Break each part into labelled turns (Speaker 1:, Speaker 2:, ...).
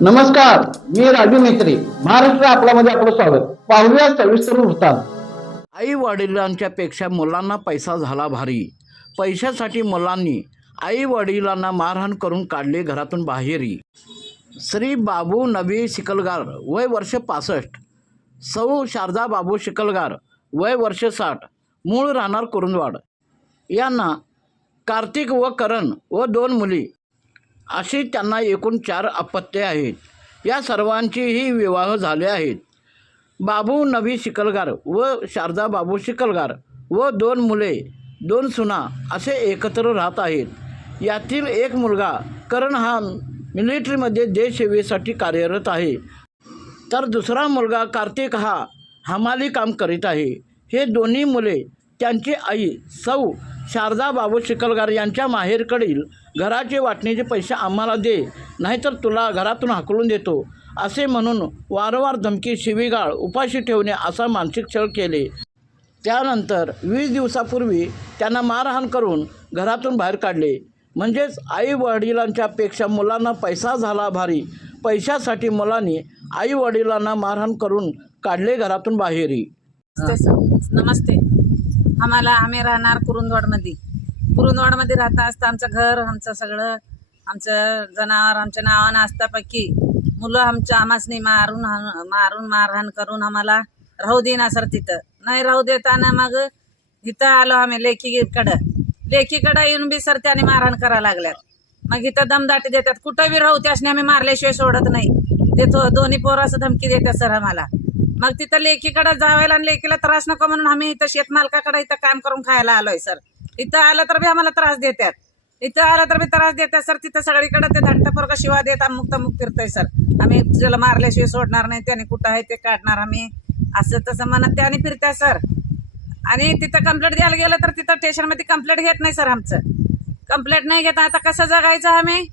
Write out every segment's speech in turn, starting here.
Speaker 1: नमस्कार मी राजू मेत्री महाराष्ट्र आपल्यामध्ये आपलं स्वागत. पाहूया सविस्तर वृत्तांत.
Speaker 2: आई वडिलांच्या पेक्षा मुलांना पैसा झाला भारी. पैशासाठी मुलांनी आई वडिलांना मारहाण करून काढले घरातून बाहेरी. श्री बाबू नबी शिकलगार वय वर्ष पासष्ट. सौ शारदा बाबू शिकलगार वय वर्ष साठ. मूळ राहणार कुरुंदवाड. यांना कार्तिक व करण व दोन मुली. अशी त्यांना एकूण चार अपत्ये आहेत. या सर्वांचीही विवाह झाले आहेत. बाबू नवी शिकलगार व शारदा बाबू शिकलगार व दोन मुले दोन सुना असे एकत्र राहत आहेत. यातील एक मुलगा करण हा मिलिटरीमध्ये देशसेवेसाठी कार्यरत आहे. तर दुसरा मुलगा कार्तिक हा हमाली काम करीत आहे. हे दोन्ही मुले त्यांची आई सौ शारदा बाबू शिकलगार यांच्या माहेरकडील घराचे वाटणीचे पैसे आम्हाला दे नाहीतर तुला घरातून हाकलून देतो. असे म्हणून वारंवार धमकी शिवीगाळ उपाशी ठेवणे असा मानसिक छळ केले. त्यानंतर वीस दिवसापूर्वी त्यांना मारहाण करून घरातून बाहेर काढले. म्हणजेच आई वडिलांच्यापेक्षा मुलांना पैसा झाला भारी. पैशासाठी मुलांनी आई वडिलांना मारहाण करून काढले घरातून बाहेरी.
Speaker 3: नमस्ते नमस्ते. आम्हाला आम्ही राहणार कुरुंदवाडमध्ये. कुरुंदवाडमध्ये राहता असतं आमचं घर आमचं सगळं आमचं जनावर आमच्या नावानं असतापैकी. मुलं आमच्या आमासनी मारून मारून मारहाण करून आम्हाला राहू देना सर तिथं. नाही राहू देताना मग इथं आलो आम्ही लेखीकडं लेखीकडं येऊन बी सर त्याने मारहाण करायला लागल्यात. मग इथं दमदाटी देतात. कुठं बी राहू त्यासने आम्ही मारल्याशिवाय सोडत नाही. देतो दोन्ही पोरं असं धमकी देतात सर आम्हाला. मग तिथं लेखीकडं जावायला आणि लेकीला त्रास नको म्हणून आम्ही इथं शेतमालकाकडे इथं काम करून खायला आलोय सर. इथं आलं तर बी आम्हाला त्रास देतात इथं आलं तर बी त्रास देतात सर. तिथं सगळीकडे ते धंट पोरग शिवा देत अमुक तमुक फिरतोय सर. आम्ही ज्याला मारल्याशिवाय सोडणार नाही त्याने कुठं आहे ते काढणार आम्ही. असं तसं म्हणत त्याने फिरताय सर. आणि तिथं कंप्लेंट द्यायला गेलं तर तिथं स्टेशनमध्ये कंप्लेंट घेत नाही सर आमचं. कंप्लेंट नाही घेत. आता कसं जगायचं आम्ही?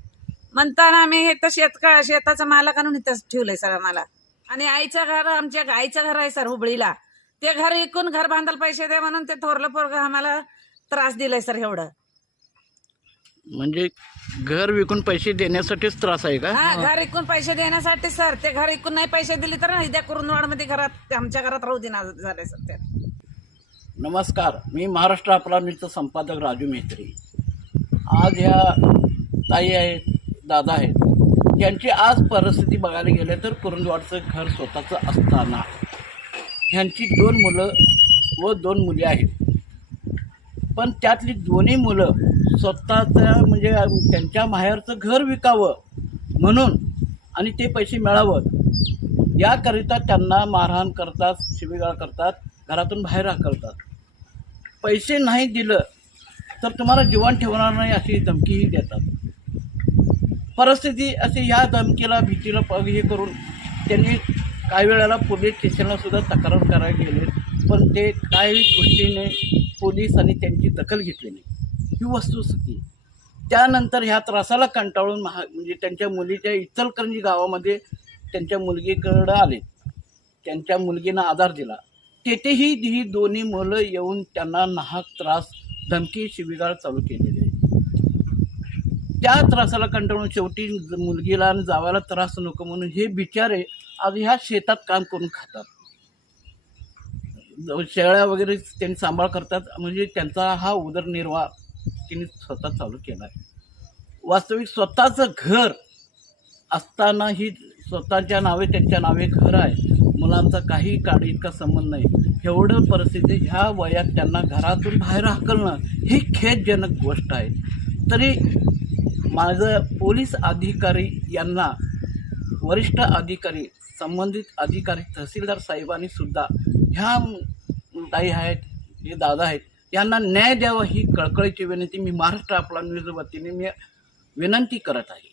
Speaker 3: म्हणताना आम्ही तर शेत शेताचा मालक आणून इथं ठेवलंय सर आम्हाला. आणि आईचं घर आमच्या आईचं घर आहे सर हुबळीला. ते घर विकून घर बांधायला पैसे दे म्हणून ते थोरलं पोरग आम्हाला त्रास दिलाय सर एवढं.
Speaker 2: म्हणजे घर विकून पैसे देण्यासाठीच त्रास आहे का?
Speaker 3: हा घर विकून पैसे देण्यासाठी सर. ते घर विकून नाही पैसे दिले तर नाही त्या कुरुंदवाडमध्ये घरात आमच्या घरात राहू देणार झाले सर ते.
Speaker 2: नमस्कार. मी महाराष्ट्र आपला न्यूजचा संपादक राजू मेत्री आज ह्या ताई आहेत दादा आहेत. यांची आज परिस्थिती बघायला गेले तर कुरुंदवाडचं घर स्वतःचं असताना ह्यांची दोन मुलं व दोन मुली आहेत. पण त्यातली दोन्ही मुलं स्वतःचं म्हणजे त्यांच्या माहेरचं घर विकावं म्हणून आणि ते पैसे मिळावं याकरिता त्यांना मारहाण करतात शिवीगाळ करतात घरातून बाहेर हाकलतात पैसे नाही दिलं तर तुम्हाला जीवन ठेवणार नाही अशी धमकीही देतात. परिस्थिती अशी ह्या धमकीला भीतीला प हे करून त्यांनी काही वेळेला पोलीस स्टेशनला सुद्धा तक्रार करायला गेले पण ते काही गोष्टीने पोलिसांनी त्यांची दखल घेतली नाही. ही वस्तुस्थिती त्यानंतर ह्या त्रासाला कंटाळून महा म्हणजे त्यांच्या मुलीच्या इचलकरंजी गावामध्ये त्यांच्या मुलगीकडं आले. त्यांच्या मुलगीनं आधार दिला. तेथेही ही दोन्ही मुलं येऊन त्यांना नाहक त्रास धमकी शिबिगाळ चालू केलेली आहे. त्या त्रासाला कंटाळून शेवटी मुलगीला आणि जावायला त्रास नको म्हणून हे बिचारे आज ह्या शेतात काम करून खातात. शेळ्या वगैरे त्यांनी सांभाळ करतात. म्हणजे त्यांचा हा उदरनिर्वाह त्यांनी स्वतः चालू केला आहे. वास्तविक स्वतःचं घर असतानाही स्वतःच्या नावे त्यांच्या नावे घर आहे. मुलांचा काही काळी इतका संबंध नाही. एवढं परिस्थिती ह्या वयात त्यांना घरातून बाहेर हाकलणं ही खेदजनक गोष्ट आहे. तरी माझं पोलीस अधिकारी यांना वरिष्ठ अधिकारी संबंधित अधिकारी तहसीलदार साहेबांनी सुद्धा ह्या ताई आहेत जे दादा आहेत यांना न्याय द्यावा ही कळकळीची विनंती मी महाराष्ट्र आपला न्यूज वतीने मी विनंती करत आहे.